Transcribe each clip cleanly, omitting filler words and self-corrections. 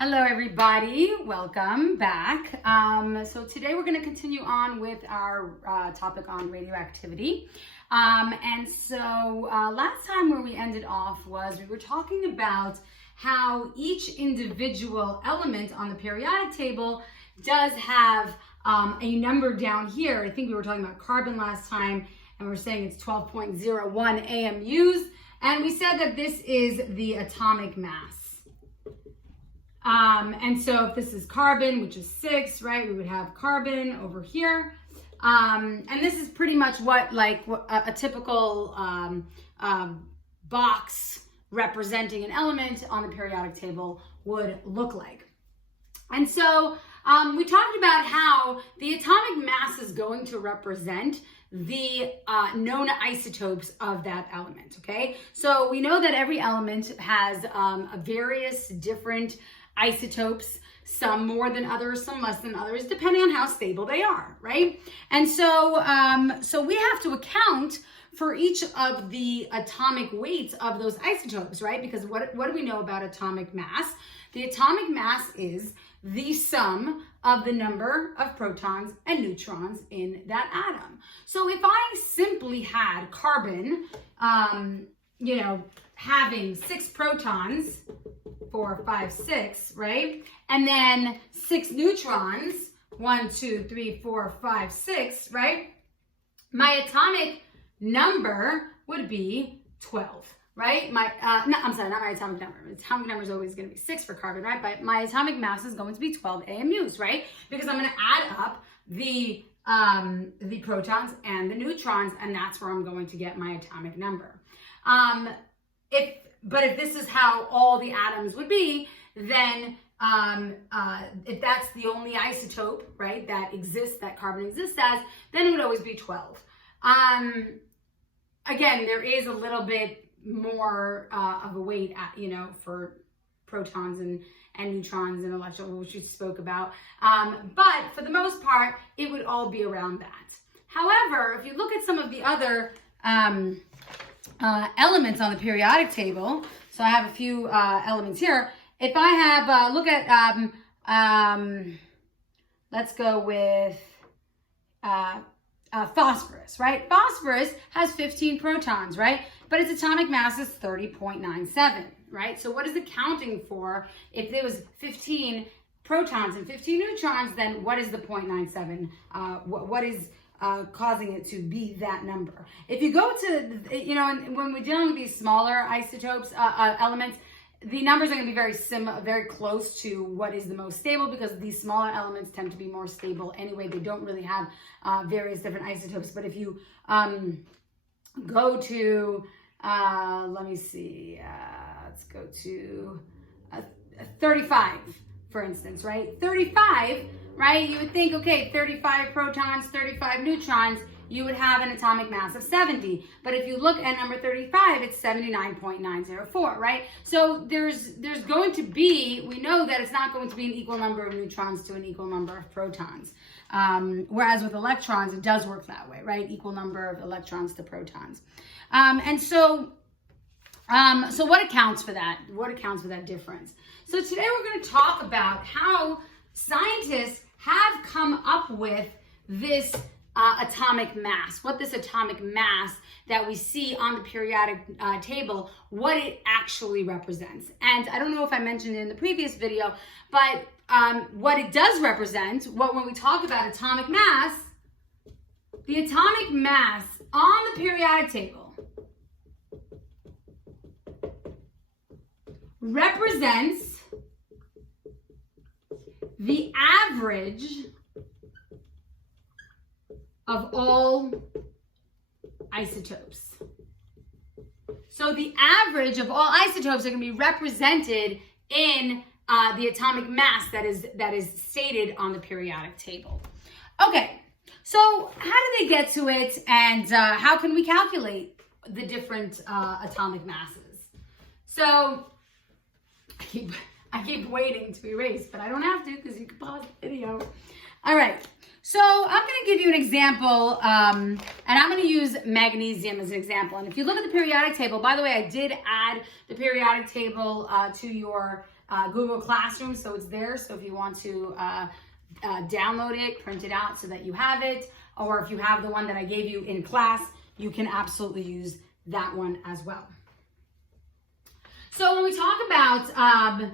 Hello everybody, welcome back. So today we're going to continue on with our topic on radioactivity. Last time where we ended off was we were talking about how each individual element on the periodic table does have a number down here. I think we were talking about carbon last time and we were saying it's 12.01 AMUs, and we said that this is the atomic mass. And so if this is carbon, which is 6, right, we would have carbon over here. And this is pretty much what a typical box representing an element on the periodic table would look like. And so we talked about how the atomic mass is going to represent the known isotopes of that element, okay? So we know that every element has various different isotopes, some more than others, some less than others, depending on how stable they are, right? And so, so we have to account for each of the atomic weights of those isotopes, right? Because what do we know about atomic mass? The atomic mass is the sum of the number of protons and neutrons in that atom. So if I simply had carbon, having 6 protons, 4, 5, 6, right? And then 6 neutrons, 1, 2, 3, 4, 5, 6, right? My atomic number would be 12, right? I'm sorry, not my atomic number. My atomic number is always going to be 6 for carbon, right? But my atomic mass is going to be 12 AMUs, right? Because I'm going to add up the protons and the neutrons, and that's where I'm going to get my atomic number. But if this is how all the atoms would be, then if that's the only isotope, right, that exists, that carbon exists as, then it would always be 12. Again, there is a little bit more of a weight, for protons and neutrons and electrons, which we spoke about. But for the most part, it would all be around that. However, if you look at some of the other elements on the periodic table, so I have a few elements here. If I have, look at, let's go with phosphorus, right? Phosphorus has 15 protons, right? But its atomic mass is 30.97, right? So what is it counting for? If there was 15 protons and 15 neutrons, then what is the 0.97? What is causing it to be that number? If you go to, and when we're dealing with these smaller isotopes, elements, the numbers are going to be very close to what is the most stable, because these smaller elements tend to be more stable anyway. They don't really have various different isotopes. But if you go to, let me see, let's go to 35, for instance, right? 35, right? You would think, okay, 35 protons, 35 neutrons, you would have an atomic mass of 70. But if you look at number 35, it's 79.904, right? So there's going to be, we know that it's not going to be an equal number of neutrons to an equal number of protons. Whereas with electrons, it does work that way, right? Equal number of electrons to protons. So what accounts for that? What accounts for that difference? So today we're going to talk about how scientists have come up with this atomic mass, what this atomic mass that we see on the periodic table, what it actually represents. And I don't know if I mentioned it in the previous video, but what it does represent, when we talk about atomic mass, the atomic mass on the periodic table represents the average of all isotopes. So the average of all isotopes are going to be represented in the atomic mass that is stated on the periodic table. Okay, so how do they get to it, and how can we calculate the different atomic masses? So I keep waiting to erase, but I don't have to, because you can pause the video. All right. So I'm going to give you an example, and I'm going to use magnesium as an example. And if you look at the periodic table, by the way, I did add the periodic table to your Google Classroom, so it's there. So if you want to download it, print it out so that you have it, or if you have the one that I gave you in class, you can absolutely use that one as well. So when we talk about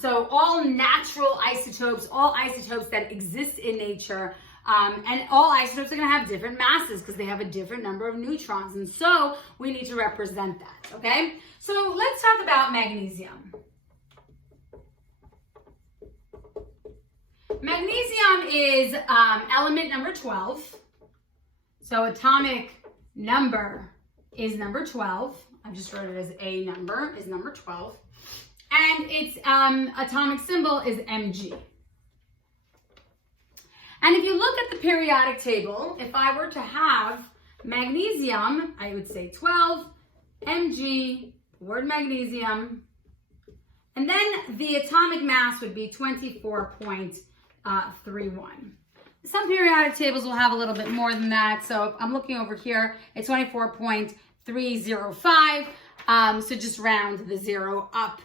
so all natural isotopes, all isotopes that exist in nature, and all isotopes are going to have different masses because they have a different number of neutrons. And so we need to represent that, okay? So let's talk about magnesium. Magnesium is element number 12. So atomic number is number 12. I just wrote it as a number, is number 12. And its atomic symbol is Mg. And if you look at the periodic table, if I were to have magnesium, I would say 12, Mg, the word magnesium, and then the atomic mass would be 24.31. Some periodic tables will have a little bit more than that. So I'm looking over here, it's 24.305. So just round the 0 up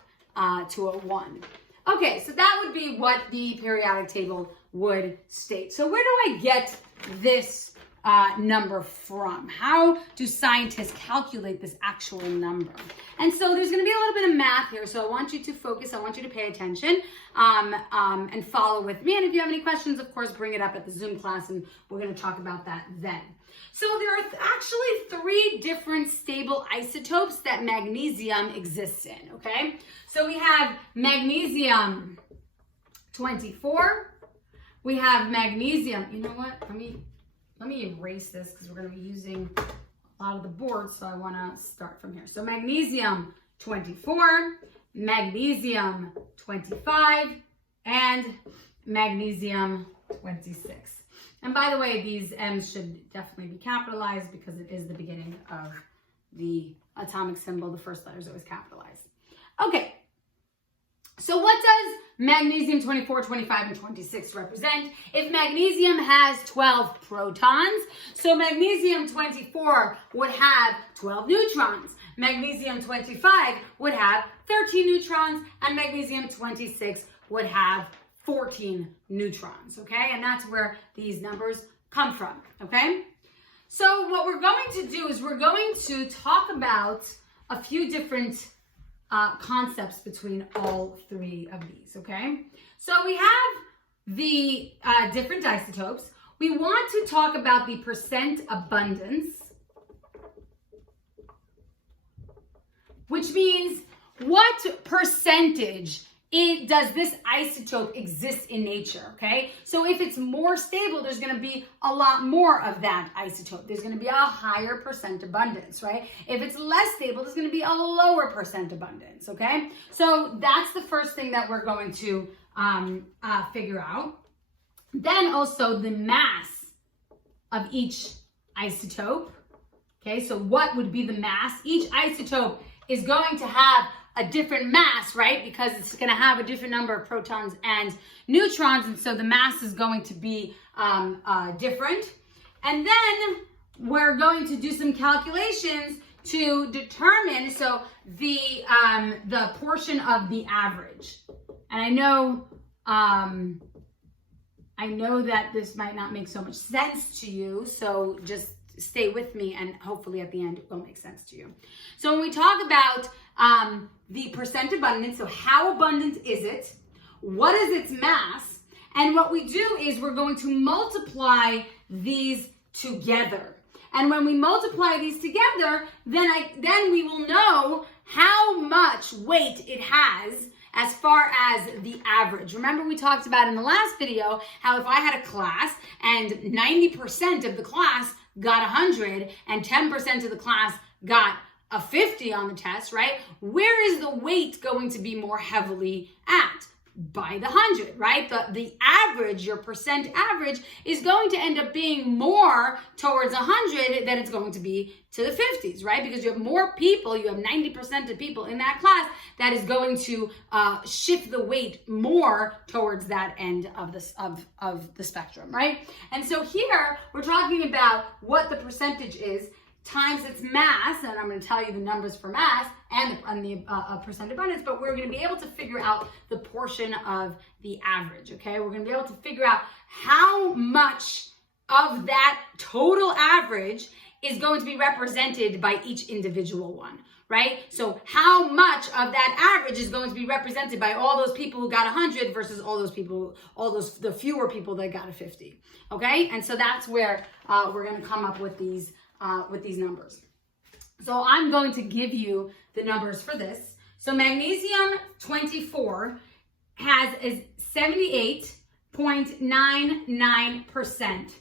to a 1. Okay, so that would be what the periodic table would state. So where do I get this number from? How do scientists calculate this actual number? And so there's going to be a little bit of math here, so I want you to focus, I want you to pay attention and follow with me. And if you have any questions, of course, bring it up at the Zoom class, and we're going to talk about that then. So there are actually 3 different stable isotopes that magnesium exists in, okay? So we have magnesium 24. We have magnesium, you know what? Let me erase this because we're going to be using a lot of the board, so I want to start from here. So magnesium 24, magnesium 25, and magnesium 26. And by the way, these M's should definitely be capitalized because it is the beginning of the atomic symbol. The first letter is always capitalized. Okay, so what does magnesium 24, 25, and 26 represent? If magnesium has 12 protons, so magnesium 24 would have 12 neutrons. Magnesium 25 would have 13 neutrons, and magnesium 26 would have 14 neutrons, okay? And that's where these numbers come from, okay? So what we're going to do is we're going to talk about a few different concepts between all 3 of these, okay? So we have the different isotopes. We want to talk about the percent abundance, which means what percentage does this isotope exist in nature, okay? So if it's more stable, there's going to be a lot more of that isotope. There's going to be a higher percent abundance, right? If it's less stable, there's going to be a lower percent abundance, okay? So that's the first thing that we're going to figure out. Then also the mass of each isotope, okay? So what would be the mass? Each isotope is going to have a different mass, right? Because it's going to have a different number of protons and neutrons, and so the mass is going to be different. And then we're going to do some calculations to determine the portion of the average. And I know that this might not make so much sense to you, so just stay with me, and hopefully at the end it will make sense to you. So when we talk about the percent abundance, so how abundant is it? What is its mass? And what we do is we're going to multiply these together. And when we multiply these together, then we will know how much weight it has as far as the average. Remember, we talked about in the last video how if I had a class and 90% of the class got 100 and 10% of the class got a 50 on the test, right? Where is the weight going to be more heavily at? by the 100, right? The average, your percent average, is going to end up being more towards 100 than it's going to be to the 50s, right? Because you have more people, you have 90% of people in that class that is going to shift the weight more towards that end of the spectrum, right? And so here we're talking about what the percentage is times its mass, and I'm going to tell you the numbers for mass and the percent abundance, but we're going to be able to figure out the portion of the average, okay? We're going to be able to figure out how much of that total average is going to be represented by each individual one, right? So how much of that average is going to be represented by all those people who got 100 versus all those people, the fewer people that got a 50, okay? And so that's where we're going to come up with these numbers. So I'm going to give you the numbers for this. So magnesium 24 has a 78.99%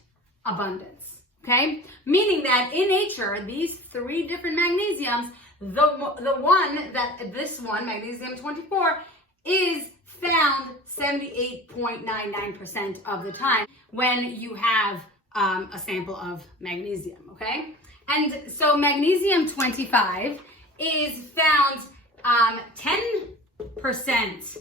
abundance, okay? Meaning that in nature, these three different magnesiums, this one, magnesium 24, is found 78.99% of the time when you have a sample of magnesium, okay? And so magnesium 25 is found 10%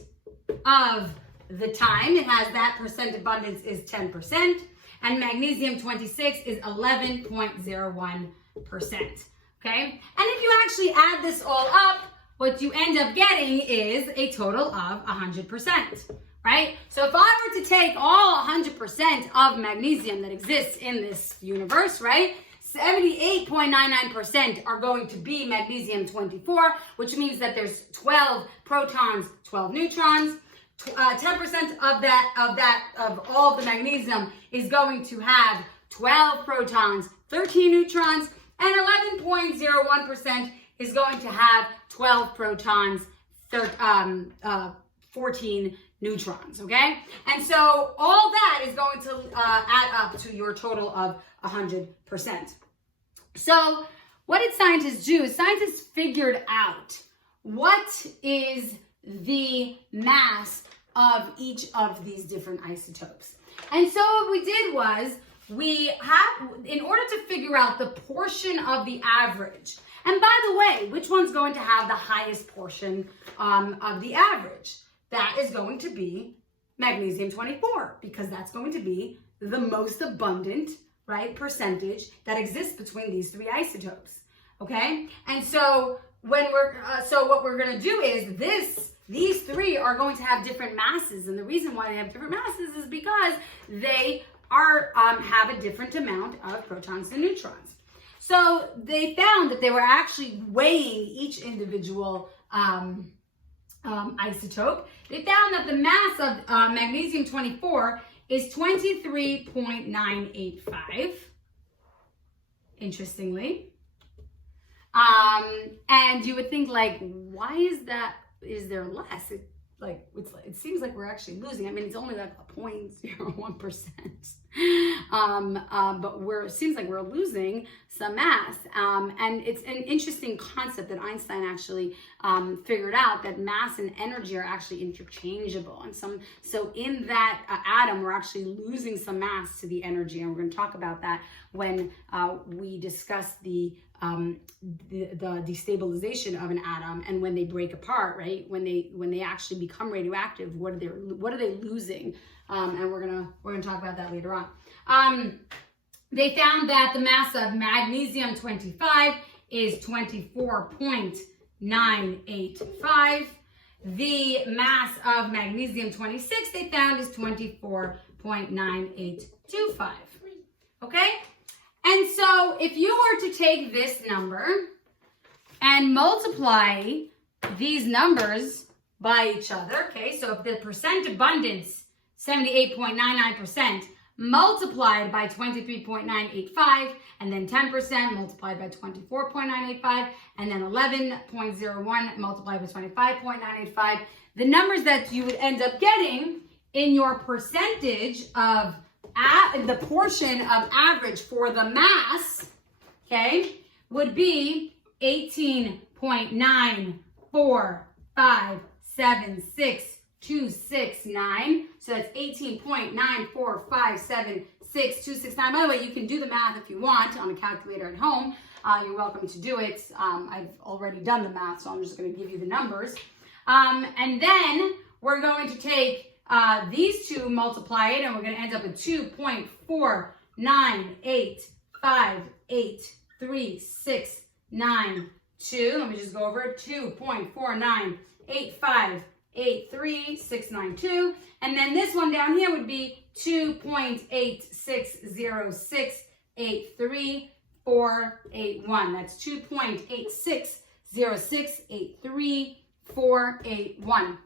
of the time. It has that percent abundance is 10%. And magnesium 26 is 11.01%, okay? And if you actually add this all up, what you end up getting is a total of 100%. Right? So if I were to take all 100% of magnesium that exists in this universe, right? 78.99% are going to be magnesium 24, which means that there's 12 protons, 12 neutrons. 10% of all of the magnesium is going to have 12 protons, 13 neutrons, and 11.01% is going to have 12 protons, 14 neutrons, okay? And so all that is going to add up to your total of 100%. So what did scientists do? Scientists figured out what is the mass of each of these different isotopes. And so what we did was in order to figure out the portion of the average, and by the way, which one's going to have the highest portion of the average? That is going to be magnesium 24, because that's going to be the most abundant, right, percentage that exists between these three isotopes, okay? And so what we're going to do is these three are going to have different masses, and the reason why they have different masses is because they have a different amount of protons and neutrons. So they found that they were actually weighing each individual isotope. They found that the mass of magnesium 24 is 23.985, interestingly. And you would think, like, why is that? Is there less? It seems like we're actually losing. I mean, it's only like 0.01%. But it seems like we're losing some mass. And it's an interesting concept that Einstein actually figured out, that mass and energy are actually interchangeable. And so in that atom, we're actually losing some mass to the energy. And we're going to talk about that when we discuss the destabilization of an atom and when they break apart, right? When they actually become radioactive, what are they losing? And we're gonna talk about that later on. They found that the mass of magnesium 25 is 24.985. The mass of magnesium 26 they found is 24.9825. Okay? And so if you were to take this number and multiply these numbers by each other, okay, so if the percent abundance, 78.99%, multiplied by 23.985, and then 10% multiplied by 24.985, and then 11.01 multiplied by 25.985, the numbers that you would end up getting in your percentage of the portion of average for the mass, okay, would be 18.94576 269. So that's 18.94576.269. By the way, you can do the math if you want on a calculator at home. You're welcome to do it. I've already done the math, so I'm just going to give you the numbers. And then we're going to take these two, multiply it, and we're going to end up with 2.498536692. Let me just go over it. 2.498583692. And then this one down here would be 2.860683.481. That's 2.860683.481.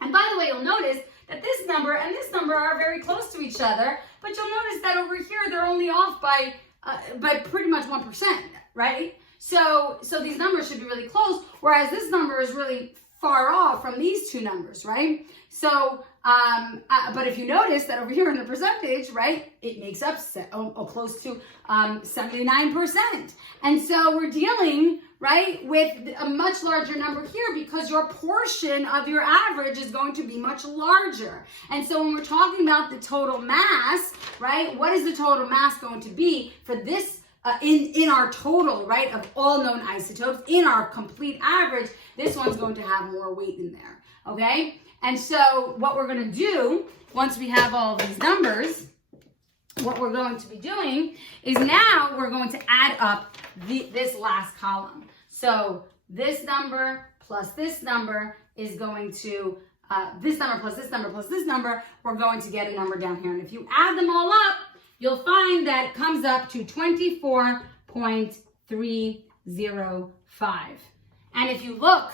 And by the way, you'll notice that this number and this number are very close to each other, but you'll notice that over here they're only off by pretty much 1%, right? So these numbers should be really close, whereas this number is really far off from these two numbers, right? So, but if you notice that over here in the percentage, right, it makes up close to 79%. And so we're dealing, right, with a much larger number here because your portion of your average is going to be much larger. And so when we're talking about the total mass, right, what is the total mass going to be for this in our total, right, of all known isotopes, in our complete average? This one's going to have more weight in there, okay? And so what we're going to do, once we have all of these numbers, what we're going to be doing is now we're going to add up this last column. So this number plus this number is going to, this number plus this number plus this number, we're going to get a number down here. And if you add them all up, you'll find that it comes up to 24.305. And if you look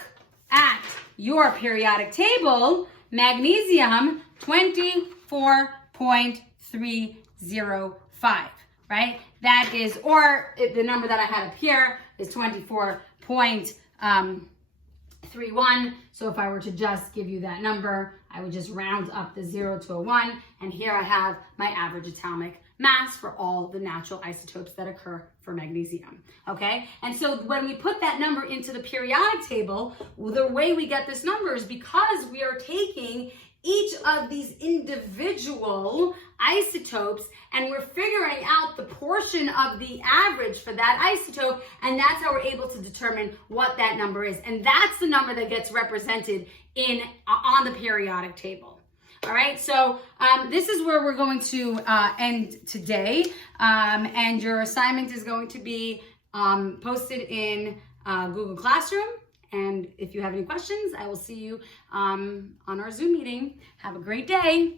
at your periodic table, magnesium, 24.305, right? That is, or the number that I had up here is 24.31. So if I were to just give you that number, I would just round up the 0 to a 1. And here I have my average atomic mass for all the natural isotopes that occur for magnesium, okay? And so when we put that number into the periodic table, the way we get this number is because we are taking each of these individual isotopes and we're figuring out the portion of the average for that isotope, and that's how we're able to determine what that number is. And that's the number that gets represented on the periodic table. All right, so this is where we're going to end today, and your assignment is going to be posted in Google Classroom. And if you have any questions, I will see you on our Zoom meeting. Have a great day.